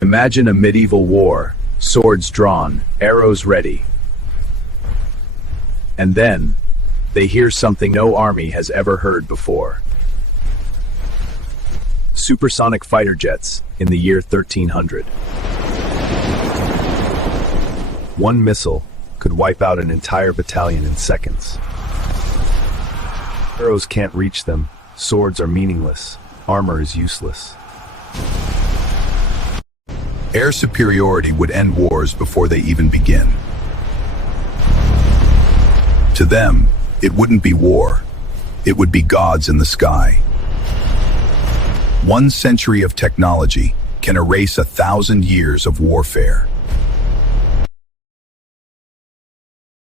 Imagine a medieval war, swords drawn, arrows ready. And then, they hear something no army has ever heard before. Supersonic fighter jets in the year 1300. One missile could wipe out an entire battalion in seconds. Arrows can't reach them, swords are meaningless, armor is useless. Air superiority would end wars before they even begin. To them, it wouldn't be war. It would be gods in the sky. 1 century of technology can erase 1,000 years of warfare.